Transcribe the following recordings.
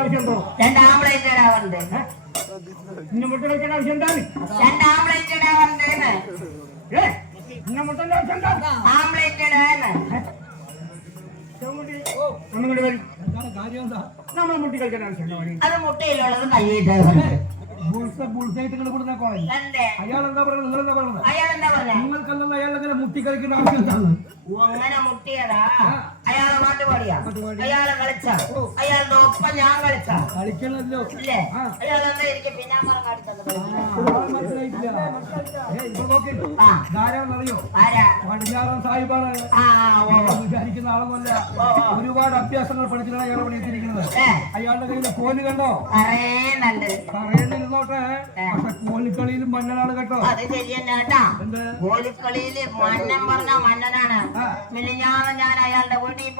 ആവശ്യമുണ്ടോ? രണ്ടാംപ്ലേറ്റ് ഇടാവുണ്ട്. മുട്ട കഴിക്കാൻ ആവശ്യം എന്താണ്? രണ്ടാംപ്ലേറ്റ് ഇടാവുണ്ട്. മുട്ടന്റെ ആവശ്യം എന്താ? ആംപ്ലേറ്റ് ഇടാന്ന് ഒന്നും കൂടി വരും. നമ്മളെ മുട്ടി കഴിക്കാൻ ആവശ്യമുണ്ടോ? അത് മുട്ടയിലുള്ളത് കൈയിട്ട് അയാൾ എന്താ പറയുന്നത്? നിങ്ങൾ എന്താ പറയുന്നത്? അയാളെന്താ പറഞ്ഞ? നിങ്ങൾക്കെല്ലാം അയാളെങ്ങനെ മുട്ടി കളിക്കുന്ന ആവശ്യം എന്താണ്? അങ്ങനെ മുട്ടിയതാ. അയാളെ പാട്ടുപാടിയാ, അയാളെ കളിച്ച, അയാളുടെ ഒപ്പം ഞാൻ കളിച്ച കളിക്കണല്ലോ ഇല്ലേ? അയാളെന്താ എനിക്ക് പിന്നാമ്പറ കാണിച്ചത് ധാരാന്നറിയോ? പടിഞ്ഞാറൻ സാഹിബാണ്. വിചാരിക്കുന്ന ആളൊന്നുമല്ല. ഒരുപാട് അഭ്യാസങ്ങൾ പഠിച്ചിട്ടാണ് അയാളെ പണിയെത്തിയിരിക്കുന്നത്. അയാളുടെ കയ്യിലെ കോല് കണ്ടോ? പറയുന്നിരുന്നോട്ടെ, പക്ഷെ കോലിക്കളിയിലും മന്നനാണ് കേട്ടോ. അത് ശരിയെന്നെ കേട്ടാ. കോലിക്കളിയില് മന്നൻ പറഞ്ഞ മന്നനാണ്. മിനിഞ്ഞാന്ന് ഞാൻ അയാളുടെ വീട്ടിൽ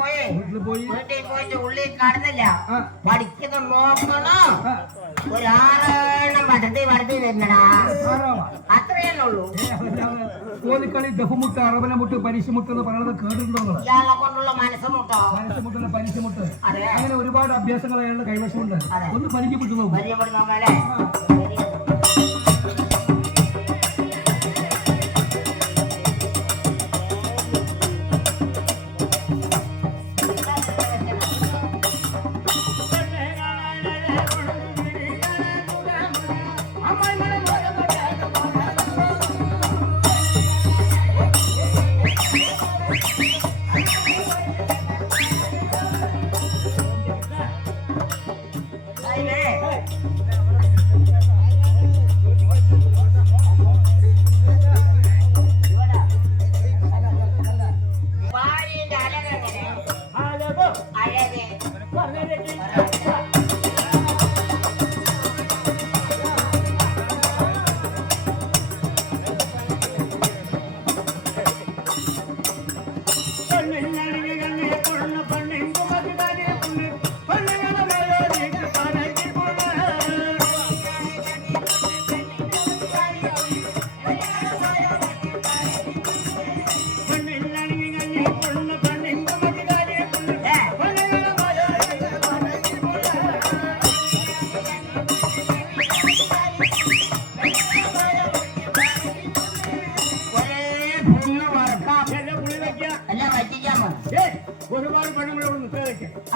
പോയിട്ട് ഉള്ളിൽ കാണുന്നില്ല. പഠിക്കുന്ന നോക്കണം. ഒരു 6 എണ്ണം പദ്ധതി വരുന്നടാ. അത്രയല്ലേ ഉള്ളൂ. കോലിക്കളി ദഫുമുട്ട്, അറബനമുട്ട്, പരിശുമുട്ട് എന്ന് പറയുന്നത് കേട്ടിട്ടുണ്ടോ? ഇയാളെ കൊണ്ടുള്ള മനസ്സുമുട്ടോ? മനസ്സുമുട്ടല്ല, പരിശുമുട്ട്. അങ്ങനെ ഒരുപാട് അഭ്യാസങ്ങൾ അയാളുടെ കൈവശമുണ്ട്. ഒന്ന് പരിചയപ്പെട്ടു നോക്കും. പരിചയപ്പെടുന്നോക്കല്ലേ?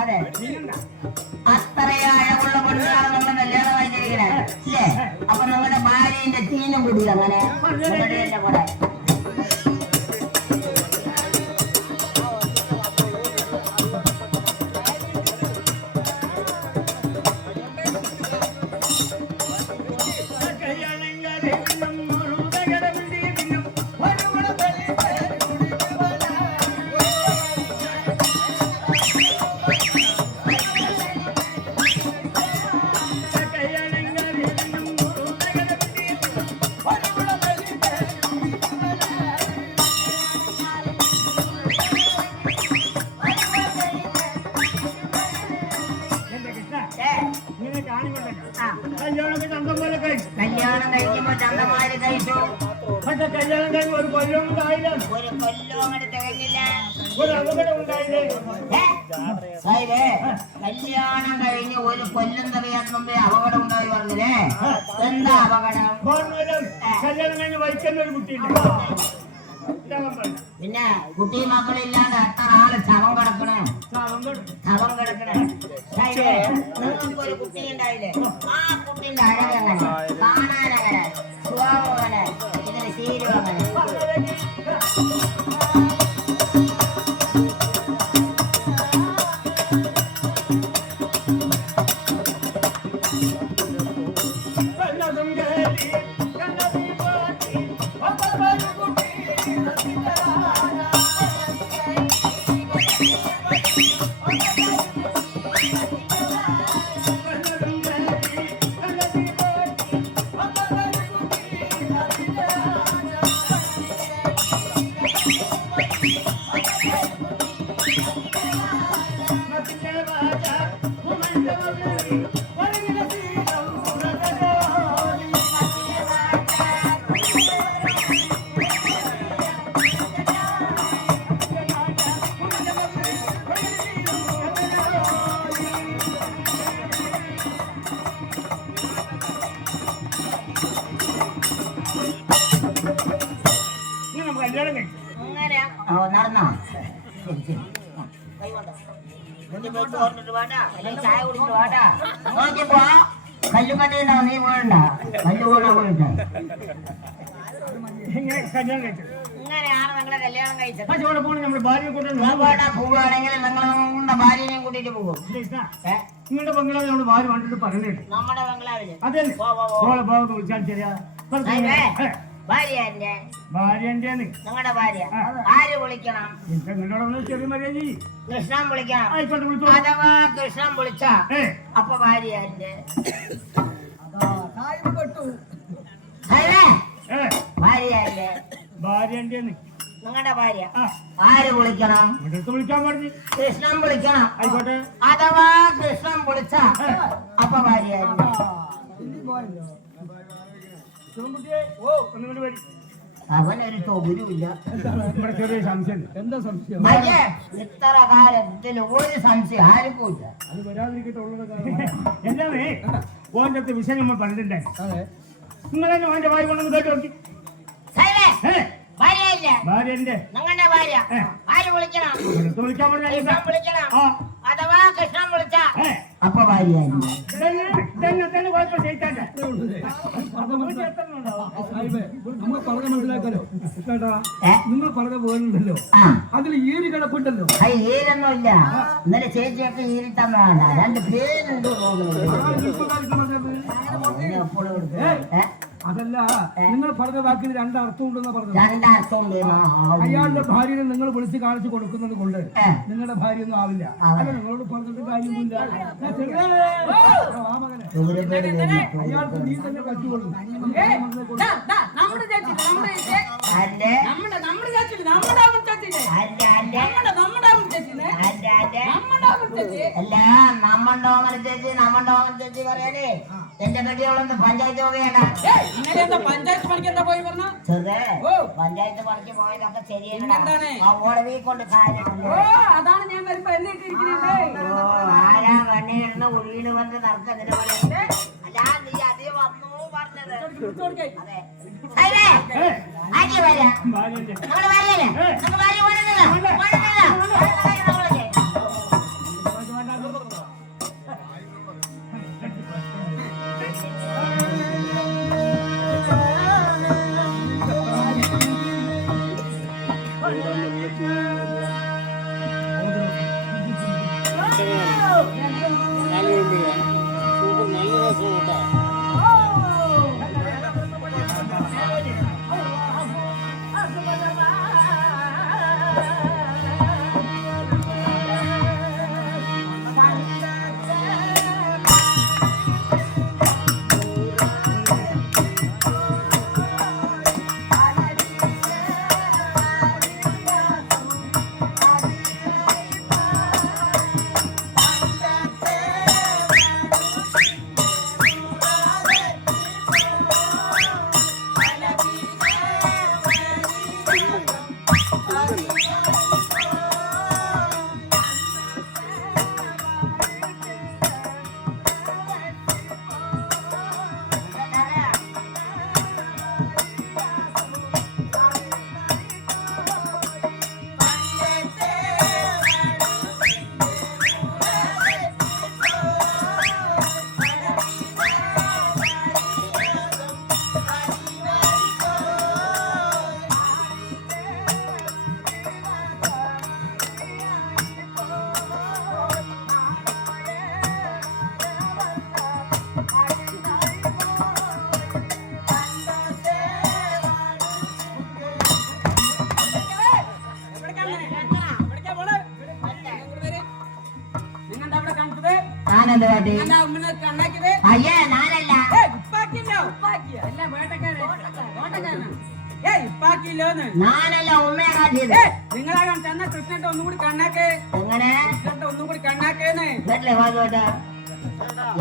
അതെ, അത്രയും അഴകുള്ള പെണ്ണുങ്ങളാണ് നമ്മുടെ കല്യാണം കഴിച്ചിരിക്കണേ അല്ലേ? അപ്പൊ നമ്മുടെ ഭാര്യന്റെ തീനും കൂടി അങ്ങനെ കൂടെ കല്യാണം കഴിക്കുമ്പോ ചന്തമാര് കഴിച്ചു. പക്ഷെ കല്യാണം കഴിയുമ്പോ ഒരു കൊല്ലം ഉണ്ടായില്ല. ഒരു കൊല്ലം അങ്ങോട്ട് തികഞ്ഞില്ല. ഒരു അപകടം ഉണ്ടായില്ലേ? കല്യാണം കഴിഞ്ഞ് ഒരു കൊല്ലം തികയാൻ മുമ്പേ അപകടം ഉണ്ടായി പറഞ്ഞില്ലേ? എന്താ അപകടം? കല്യാണം കഴിഞ്ഞ് വൈക്കുന്ന ഒരു കുട്ടിയുണ്ട്. പിന്നെ കുട്ടി മക്കളില്ലാണ്ട് എത്ര ആള് ശവം കിടക്കണേ. നിങ്ങൾക്ക് ഒരു കുട്ടി ഉണ്ടായില്ലേ? ആ കുട്ടിന്റെ അഴകങ്ങനെ, കാണാനങ്ങനെ, സ്വഭാവം അങ്ങനെ, ഇതിന് ശീലം അങ്ങനെ. എങ്ങനെയാ നടന്നോ ശരി ശരി കൈ കൊണ്ടോ ചായ കുടിച്ചിട്ട് വാട്ടാ നോക്കിപ്പോ കല്ലു കണ്ടിട്ടുണ്ടോ നീ പോകണ്ട കല്ലു പോണ പോയിട്ട് ഇങ്ങനെയാണ് നിങ്ങളെ കല്യാണം കഴിച്ചത് പോവുകയാണെങ്കിൽ നിങ്ങളുടെ ഭാര്യനെയും കൂട്ടിട്ട് പോകും നിങ്ങളുടെ ബംഗ്ലാവിൽ നമ്മുടെ ഭാര്യ കണ്ടിട്ട് പറഞ്ഞിട്ട് നമ്മുടെ ബംഗ്ലാവില് അതെ ഭാഗത്ത് വിളിച്ചാൽ ശരിയാ ഭാര്യന്റെ നിങ്ങളുടെ ഭാര്യ ആര് വിളിക്കണം ചെറിയ മര്യാദ കൃഷ്ണൻ വിളിക്കണം ആയിക്കോട്ടെ വിളിച്ചോ അഥവാ കൃഷ്ണൻ വിളിച്ച അപ്പൊ ഭാര്യന്റെ ഭാര്യന്റെ ഭാര്യന്റെ നിങ്ങളുടെ ഭാര്യ ആര് വിളിക്കണം വിളിക്കാൻ പറഞ്ഞു കൃഷ്ണൻ വിളിക്കണം ആയിക്കോട്ടെ അഥവാ കൃഷ്ണൻ വിളിച്ച അപ്പൊ ഭാര്യന്റെ അവനൊരു തൊകുലുമില്ല ചെറിയ സംശയം എന്താ സംശയം ഇത്ര കാലത്തിൽ ഒരു സംശയം ആർക്കും ഇല്ല അത് വരാതിരിക്കട്ടെ എല്ലാമേ ഓന്റെ വിഷയം നമ്മൾ പറഞ്ഞിട്ടുണ്ടായി നിങ്ങളെന്നെ ഓന്റെ വായി കൊണ്ടൊന്ന് കേട്ട് നോക്കി ഭാര്യന്റെ നിങ്ങളുടെ ഭാര്യ ആര് വിളിക്കണം വിളിക്കാൻ കൃഷ്ണൻ വിളിക്കണം അഥവാ കൃഷ്ണൻ വിളിച്ച അപ്പൊ ഭാര്യ നമ്മൾ പറഞ്ഞ മനസ്സിലാക്കാലോ നിങ്ങൾ പറഞ്ഞ പോലുണ്ടല്ലോ അതിൽ ഈരി കിടപ്പുണ്ടല്ലോ ഈരൊന്നും ഇല്ല ഇന്നലെ ചേച്ചിയൊക്കെ ഈരി തന്നതാണ് രണ്ട് പേരുണ്ട് അതല്ല നിങ്ങൾ പറഞ്ഞ വാക്കിന് രണ്ടർത്ഥം ഉണ്ടെന്ന് പറഞ്ഞു രണ്ടർത്ഥമുണ്ട് അയാളുടെ ഭാര്യനെ നിങ്ങൾ വിളിച്ച് കാണിച്ചു കൊടുക്കുന്നത് കൊണ്ട് നിങ്ങളുടെ ഭാര്യ ഒന്നും ആവില്ല അല്ല നിങ്ങളോട് പറഞ്ഞിട്ട് കാര്യമൊന്നുമില്ല അയാൾക്ക് നീ തന്നെ കച്ചു കൊടുക്കും അല്ല നമ്മണ്ടോമന ചേച്ചി പറയാനേ എന്റെ കെട്ടിയോളൊന്ന് പഞ്ചായത്ത് പോവുകയാണ് പഞ്ചായത്ത് പണിക്ക് എന്താ പോയി പറഞ്ഞ പഞ്ചായത്ത് പണിക്ക് പോയതൊക്കെ ശരിയാണ് ഓടവി കൊണ്ട് കാര്യമില്ല അതാണ് ഞാൻ വരുമ്പോ ആരാ കണ്ണിലിരുന്ന് വീട് വന്ന് നടക്കുന്നതിന് പോലെ അല്ല നീ അതേ വന്നു പറഞ്ഞത് അതെ ആര്യ വരാ നമ്മള് ഭാര്യല്ലേ നമുക്ക് ഭാര്യ പോരുന്നില്ല നിങ്ങളാ തന്നെ കൃഷ്ണന്റെ ഒന്നും കൂടി കണ്ണാക്കേ ഒന്നും കൂടി കണ്ണാക്കേന്ന്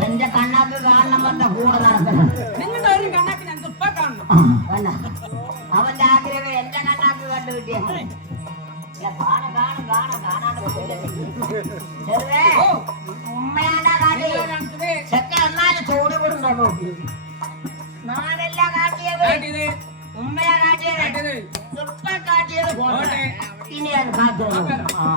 എന്റെ കണ്ണാക്ക് കാണണം കൂടെ നടക്കണം നിങ്ങളുടെ ഒരു കണ്ണാക്ക് ഞങ്ങൾക്ക് ഇപ്പൊ കാണണം അവന്റെ ആഗ്രഹം എന്റെ കണ്ണാക്ക് കണ്ടുകിട്ടിയ ഉമ്മയാണ്ടാ കാട്ടി ചെക്ക എന്നാലും ചൂട് കൊടുക്കണോ നാടെല്ലാം കാട്ടിയത് ഉമ്മയാ കാട്ടിയത് ഇപ്പൊ കാട്ടിയത് പോട്ടെ ഇനി അത് കാത്തോളൂ ആ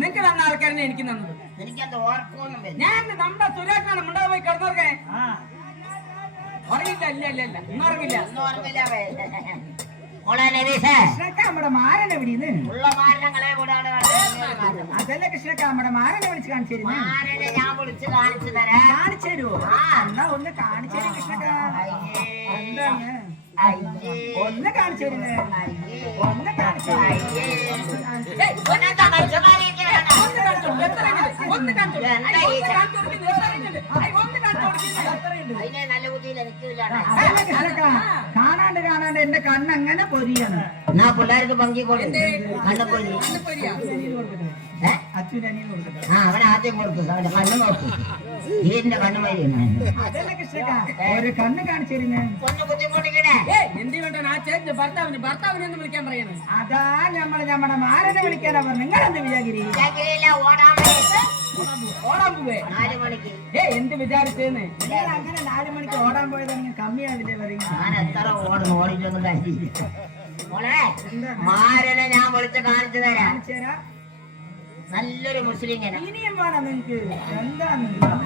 നിനക്ക് തന്ന ആൾക്കാരനെ എനിക്ക് തന്നത് ഞാൻ നമ്മുടെ സുരേഷാണ് മുണ്ടാ പോയി കിടന്നോർക്കേ ഉറങ്ങില്ല ഇല്ല ഇല്ല ഇല്ല ഇന്ന് ഉറങ്ങില്ല നമ്മുടെ മാരനെ വിളിന്ന് അതല്ല കൃഷ്ണക്ക നമ്മുടെ മാരനെ വിളിച്ച് കാണിച്ചു കാണിച്ചു തരുമോ എന്നാ ഒന്ന് കാണിച്ചു തരും കൃഷ്ണക്ക എന്താണ് ഒന്ന് കാണിച്ചു തരുന്നേ ഒന്ന് കാണിച്ചു കാണാണ്ട് കാണാണ്ട് എന്റെ കണ്ണങ്ങനെ പൊരിയാണ് എന്നാ പിള്ളേർക്ക് പങ്കി കൊടുക്കും കണ്ണപ്പൊരി അച്ഛനനിയും കൊടുക്കട്ടെ അവൻ ആദ്യം കൊടുക്കും അവന്റെ കണ്ണ് നോക്കും ഇതിന്റെ കണ്ണ് മതി അതല്ല കൃഷ്ണക്ക ഒരു കണ്ണ് കാണിച്ചു തരുന്നേ ഒന്ന് ബുദ്ധിമുട്ടിക്കണേ എന്തിനാണ് ആ ചേച്ചി ഭർത്താവിനെ ഒന്ന് വിളിക്കാൻ പറയുന്നത് അതാ നമ്മുടെ മാരനെ വിളിക്കാനാ പറഞ്ഞു നിങ്ങളെന്ത് വിചാരിരി ഓടാൻ പോവേ 4 മണിക്ക് എന്ത് വിചാരിച്ചേന്ന് നിങ്ങൾ അങ്ങനെ 4 മണിക്ക് ഓടാൻ പോയതാണെങ്കിൽ കമ്മിയാവില്ലേ പറയും ഞാൻ എത്ര ഓടിച്ചൊന്നും കഴിഞ്ഞില്ല മാരനെ ഞാൻ വിളിച്ച് കാണിച്ചു തരാം കാണിച്ചു തരാം നല്ലൊരു മുസ്ലിങ്ങനെ. ഇനിയും വേണം നിങ്ങക്ക് എന്താണ് പറഞ്ഞി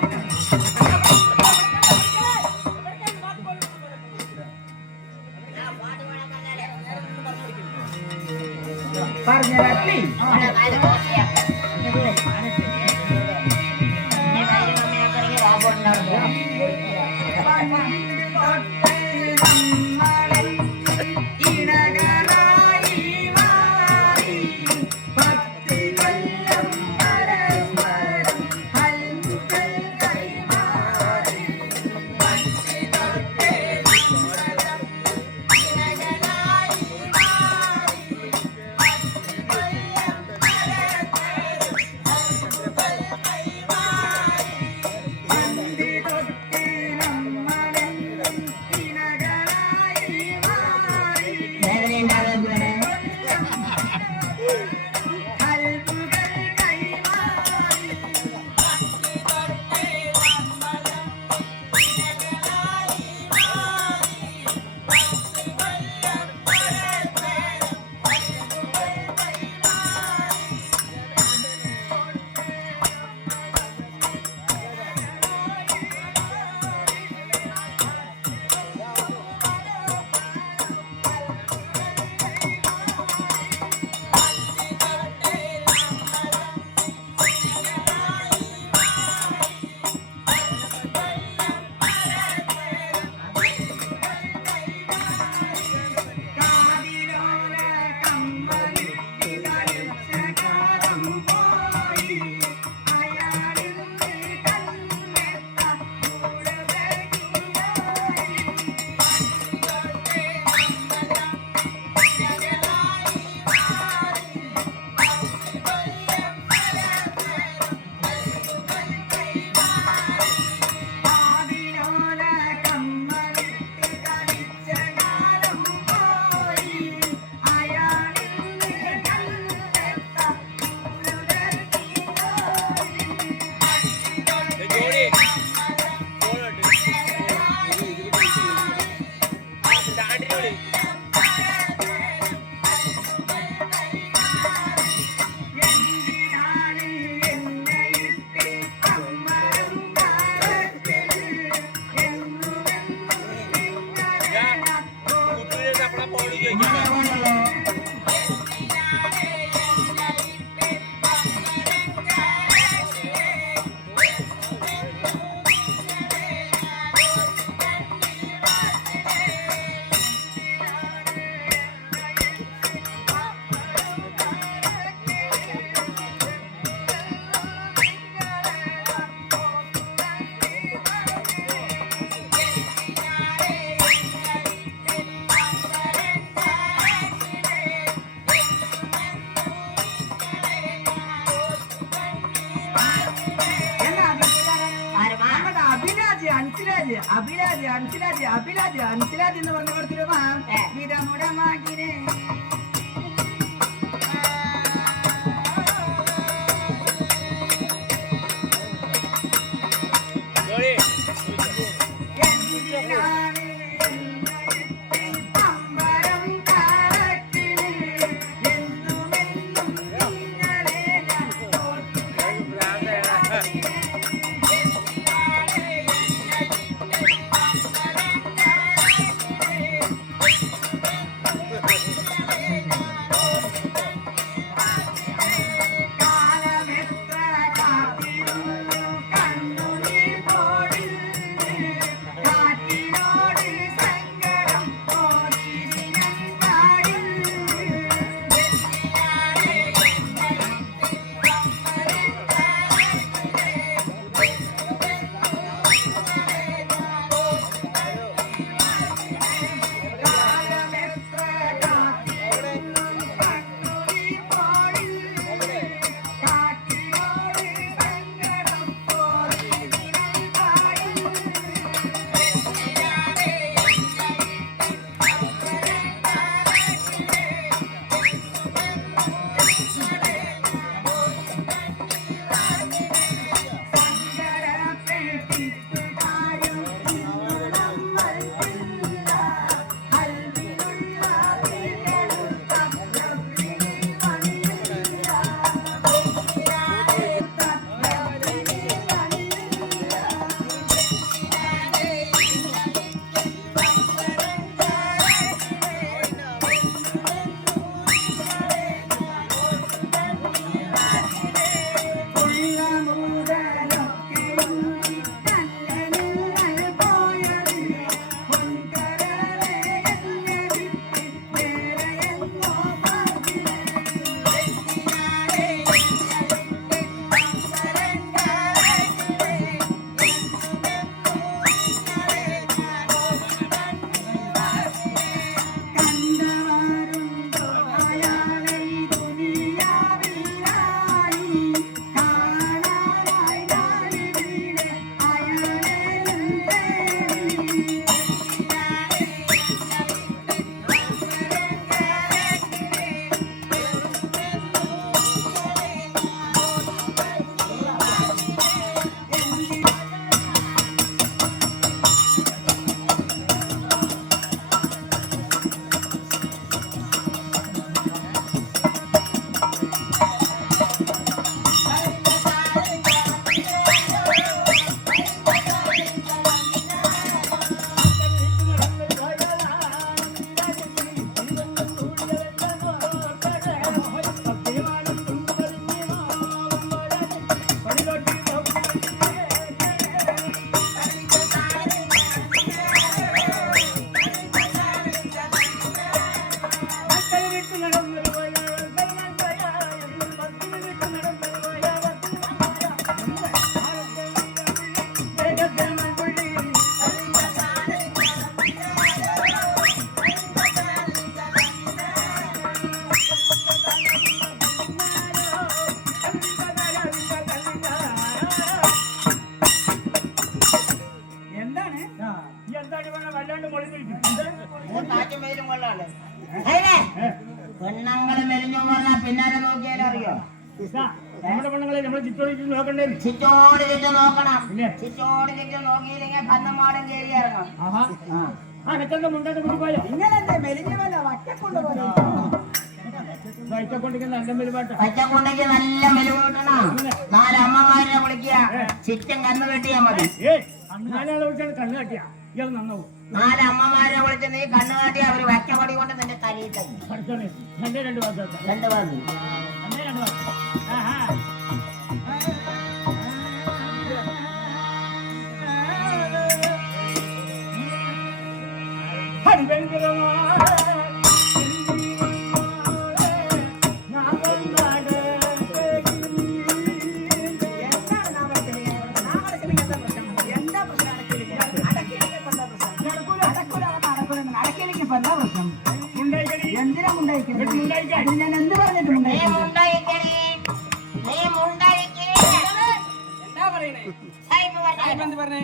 അൻസിലാജ് എന്ന് പറഞ്ഞ കൊടുത്തിരുവാ വിധമുടമാകിനെ എന്താണ് വല്ലാണ്ട് മുളഞ്ഞിരിക്കും കാറ്റും വെയിലും കൊള്ളാണ്ട് പെണ്ണുങ്ങള് മെലിഞ്ഞു പറഞ്ഞാൽ പിന്നാലെ നോക്കിയാലും അറിയോ നമ്മുടെ പെണ്ണുങ്ങളെ നമ്മളെ ചുറ്റോടി നോക്കണ്ടേ ചുറ്റോട് ചുറ്റും നോക്കണം ചുറ്റോട് ചുറ്റും നോക്കിയില്ലെങ്കിൽ കന്നമാടം കയറി ഇറങ്ങും ആ നെറ്റന്റെ മുണ്ടാട്ട് കൂടി പോയോ നിങ്ങളെന്തേ മെലിഞ്ഞവല്ല വറ്റക്കൊണ്ടുപോലെ വയറ്റക്കൊണ്ടിരിക്കുന്ന നല്ല മെലുപാട്ട് പച്ചക്കൊണ്ടേക്ക് നല്ല മെലുകൂട്ടണം 4 അമ്മമാരെ വിളിക്കുക ചുറ്റും കണ്ണ് കെട്ടിയാ മതി നാലാളെ വിളിച്ചാണ് കണ്ണ് കാട്ടിയാ ഇയാൾ നന്നാവും 4 അമ്മമാരെ വിളിച്ച് നീ കണ്ണ് കാട്ടിയാ അവര് വറ്റക്കൊടി കൊണ്ട് നിന്റെ തലയിട്ട് പഠിച്ചോളെ എന്റെ 2 വാക്ക് 2 വാക്ക് എന്റെ 2 വാക്ക് എന്തിനാ മുണ്ടായിക്കുന്നത് ഞാൻ എന്ത് പറഞ്ഞിട്ടുണ്ട് എന്താ പറയണേ എന്ത് പറഞ്ഞേ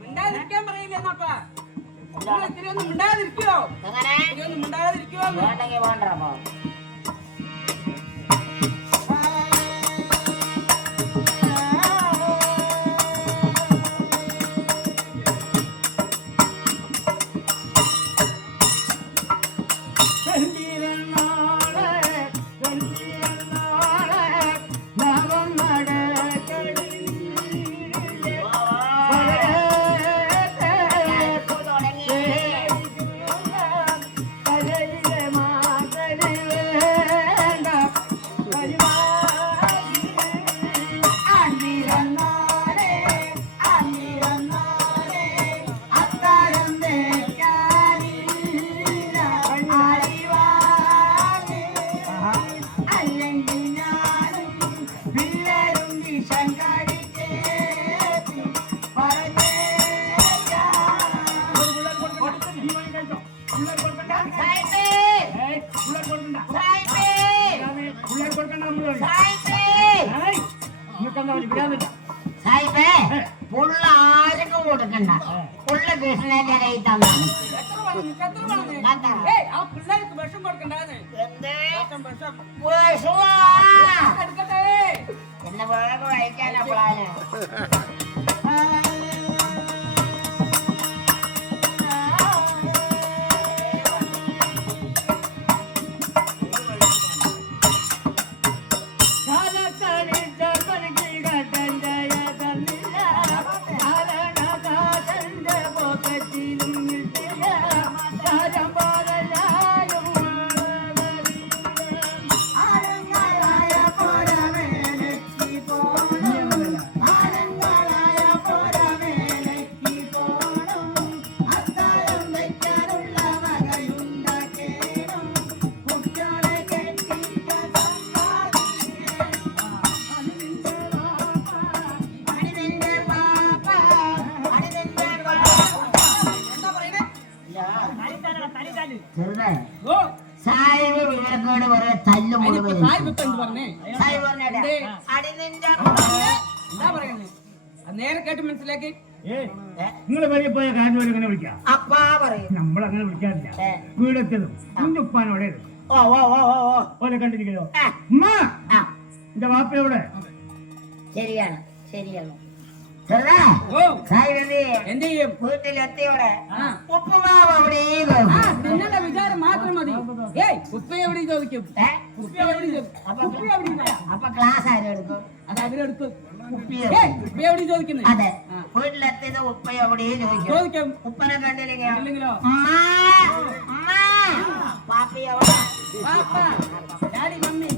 മിണ്ടാതിരിക്കാൻ പറയില്ലെന്നപ്പാ ഇത്തിരി ഒന്നും മിണ്ടാതിരിക്കോ ഇത്തിരി ഒന്നും മിണ്ടാതിരിക്കോ സായിപ്പേ പുള്ള ആർക്കും കൊടുക്കണ്ട പുള്ള കൃഷ്ണന്റെ കൈ തന്നാണ് ആ പിള്ളേർക്ക് വിഷം കൊടുക്കണ്ടാന്ന് എന്നെ വേഗം വായിക്കാനാ പ്ലാന് സായിബ് വിവേകോട് കുറെ തല്ലും നേരെ കേട്ട് മനസ്സിലാക്കി നിങ്ങൾ വരെ പോയ കാര്യം എങ്ങനെ വിളിക്കാം അപ്പാ പറയും നമ്മളങ്ങനെ വിളിക്കാറില്ല വീടെത്തതും കുഞ്ഞു ഉപ്പാനോടെ ഓലെ കണ്ടിരിക്കലോ ഉമ്മ എന്റെ വാപ്പ എവിടെ ശരിയാണ് ശരിയാണ് എന്ത് ചെയ്യും വീട്ടിലെത്തിയോടെ ആ. ഉപ്പുമാവ് അവിടെ നിങ്ങളുടെ വിചാരം മാത്രം മതി ഏയ് ഉപ്പ എവിടെ ചോദിക്കും ഉപ്പ എവിടെ ചോദിക്കും അപ്പൊ ക്ലാസ് ആരും എടുക്കും അത് അവരെടുക്കും ഉപ്പിയോ ഉപ്പ എവിടെ ചോദിക്കുന്നത് അതെ വീട്ടിലെത്തിയത് ഉപ്പ എവിടെയും ചോദിക്കും ചോദിക്കും ഉപ്പനെ കണ്ടില്ലെങ്കിൽ ഇല്ലെങ്കിലോ പാപ്പി എവിടെ പാപ്പ ഡാഡി മമ്മി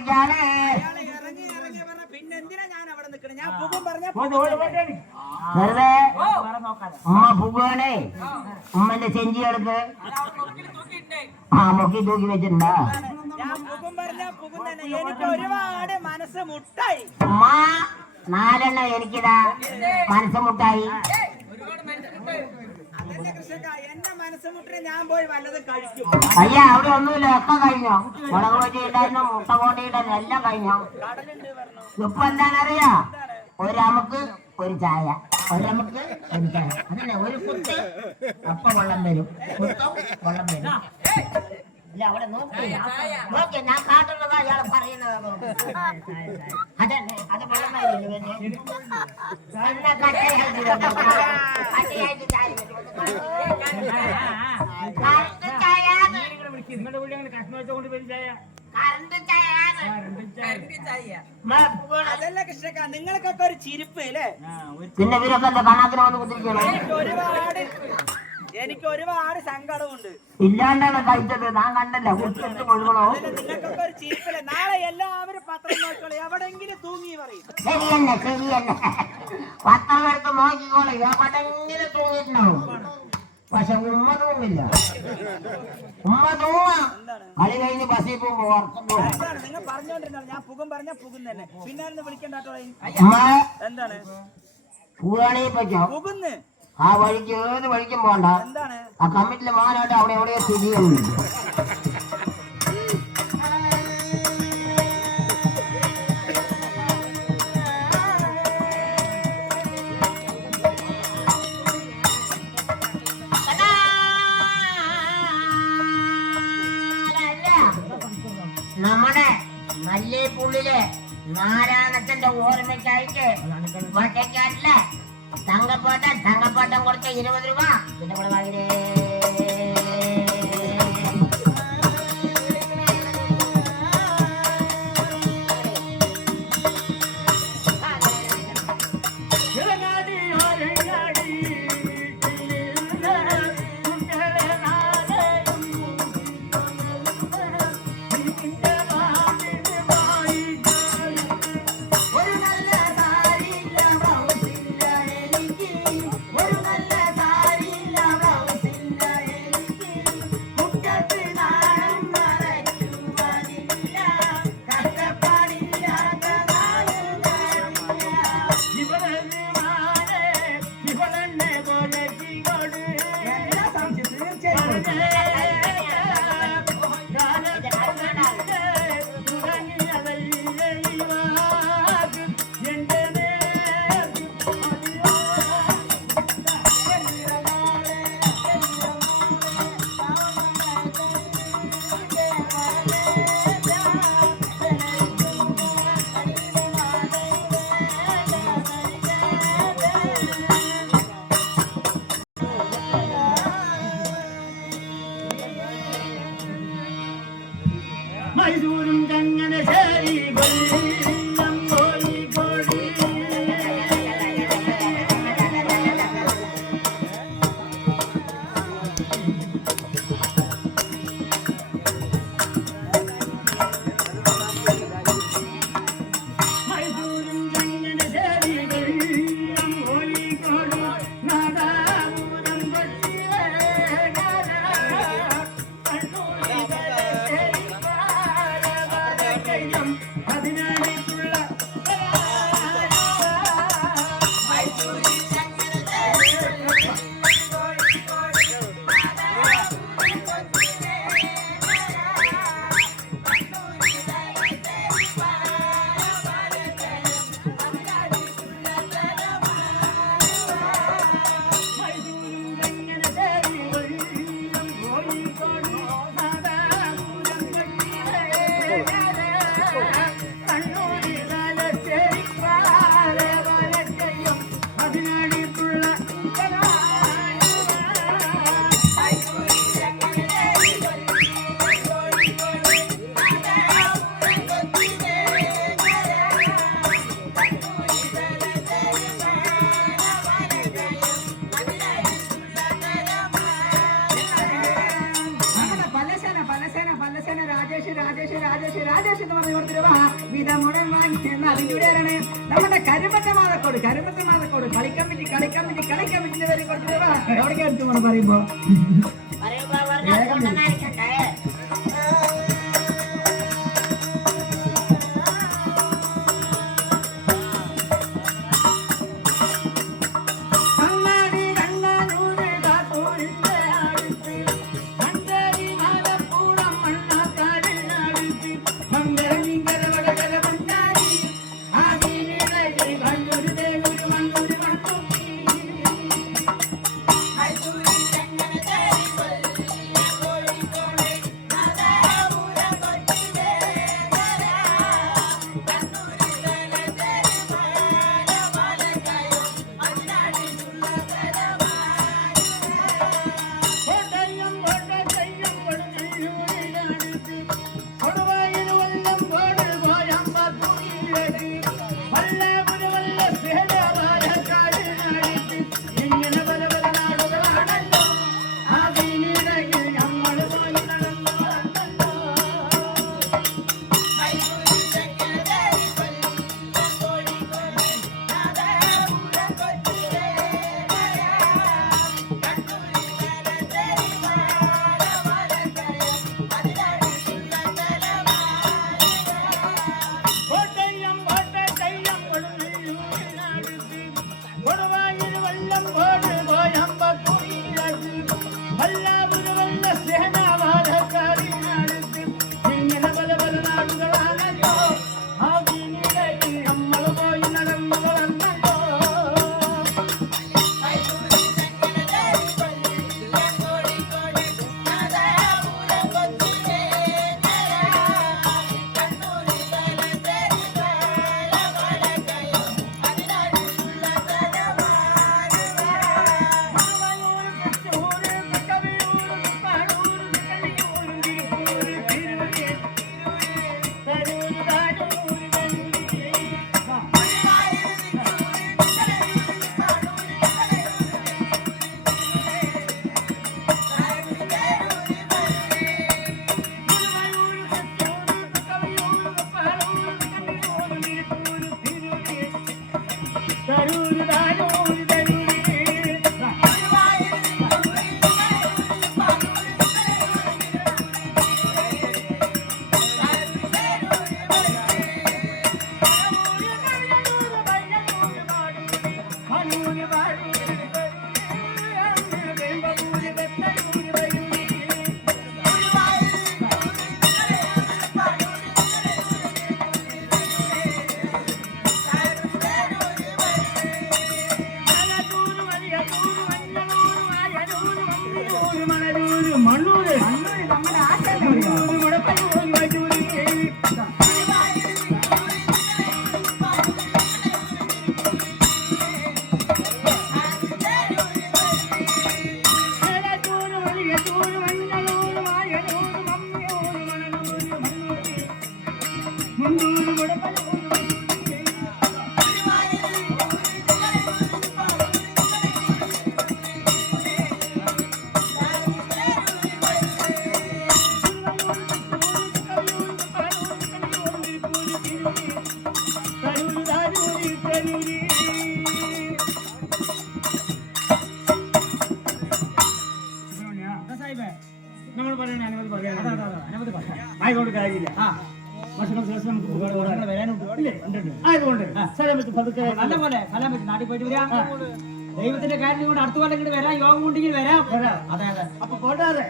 പോയിക്കാണ്. ഇറങ്ങി പറഞ്ഞ പിന്നെ എന്തിനാ ഞാൻ അവിടെ നിൽക്കണേ? ഞാൻ പോകും പറഞ്ഞ വെറുതെ ഉമ്മ പോകുവാണേ. ഉമ്മന്റെ ചെഞ്ചി എടുത്ത് മുക്കി തൂക്കി വെച്ചിട്ടുണ്ടോ? ഞാൻ പോകും പറഞ്ഞ പോകും തന്നെ. എനിക്ക് ഒരുപാട് മനസ്സ് മുട്ടായി. ഉമ്മ 4 എണ്ണം എനിക്കിതാ മനസ്സ് മുട്ടായി. അതല്ല കൃഷ്ണക്ക, എന്റെ മനസ്സ് മുട്ടിന് ഞാൻ പോയി വല്ലതും കഴിക്കും. അയ്യ അവിടെ ഒന്നുമില്ല, ഒക്കെ കഴിഞ്ഞോ. മുളക് പൊടി ഇടാനും മുട്ട കോട്ടി ഇടാനും എല്ലാം കഴിഞ്ഞോ. ഇപ്പൊ എന്താണറിയാ, ഒരമുക്ക് ഒരു ചായ, ഒരമുക്ക് ഒരു ചായ. അതന്നെ ഒരു കുത്ത് അപ്പ വെള്ളം വരും, കുത്തും വെള്ളം വരും. ഇല്ല അവിടെ നോക്കി ഞാൻ കാട്ടുള്ളതാ അയാൾ പറയുന്നത്. അതന്നെ അത് വെള്ളം വരില്ല. അതല്ല കൃഷ്ണക്ക, നിങ്ങൾക്കൊക്കെ ഒരു ചിരിപ്പ് അല്ലേ? പിന്നെ ഇവരൊക്കെ എന്താ കണക്കിന് വന്ന് കുത്തിരിക്കണം. എനിക്ക് ഒരുപാട് സങ്കടമുണ്ട്. ഇല്ലാണ്ടാണ് കഴിച്ചത്, ഞാൻ കണ്ടല്ലോ. കുത്തിട്ട് മുഴുവണോ നിങ്ങൾക്കൊക്കെ ഒരു ചിരിപ്പല്ലേ? നാളെ എല്ലാവരും പത്രം നോക്കിക്കോളൂ, എവിടെങ്കിലും തൂങ്ങി പറയും. ശരിയന്നെ ശരിയന്നെ. പത്രം എടുത്ത് നോക്കിക്കോളൂ, എവിടെങ്കിലും തൂങ്ങിയിട്ടുണ്ടാവും. പക്ഷെ ഉമ്മ തൂങ്ങില്ല. ഉമ്മ തൂങ്ങാം. കളി കഴിഞ്ഞ് ബസ്സിൽ പോകുമ്പോ എന്താണ് നിങ്ങൾ പറഞ്ഞോണ്ടിരുന്നത്? ഞാൻ പുകം പറഞ്ഞ പുകും തന്നെ. പിന്നെ വിളിക്കണ്ടോ? എന്താണ് പൂവാണെങ്കിൽ പറ്റോ? പുകുന്ന് ആ വഴിക്ക് ഏത് വഴിക്കും പോകണ്ട. എന്താണ് ആ കമ്മിറ്റിലെ മകനായിട്ട് അവിടെ എവിടെയോ സ്ഥിതിയുണ്ട്. നമ്മുടെ മല്ലേപ്പുള്ളിലെ നാരായണത്തിന്റെ ഓർമ്മയ്ക്കായിട്ട് വട്ടയ്ക്കാട്ടിലെ തങ്കപ്പാട്ടം കൊടുത്ത 20 രൂപ പിന്നെ കൂടെ വാങ്ങിരേ. മൈസൂരും ചങ്ങനശ്ശേരി കൊല്ലം കോഴിക്കോട് മൈസൂരും ചങ്ങനശ്ശേരി കൊല്ലം കോഴിക്കോട് നാദാപുരം അതിനായിട്ടുള്ള കണ്ണൂരി ജീവിതമുടൻ വാങ്ങി അതിലൂടെയാണ് നമ്മുടെ കരിമ്പറ്റ മാതക്കോട് കളിക്കാൻ പറ്റി വരെ കൊടുത്തു എവിടേക്ക് എടുത്തു പോണം പറയുമ്പോ നമ്മൾ പറയണ അനുമതി പറയാം ആയിക്കോട്ടെ കാര്യമില്ല വർഷങ്ങൾ ശേഷം നമുക്ക് വരാനുണ്ട് ആയതുകൊണ്ട് സ്ഥലം പതുക്കെ നല്ല പോലെ സ്ഥലം വെച്ച് നാട്ടിൽ പോയിട്ട് വരാം ദൈവത്തിന്റെ കാര്യം കൊണ്ട് അടുത്ത പോലെ ഇങ്ങോട്ട് വരാം യോഗം ഉണ്ടെങ്കിൽ വരാം അതെ അതെ അപ്പൊ പോട്ടാതെ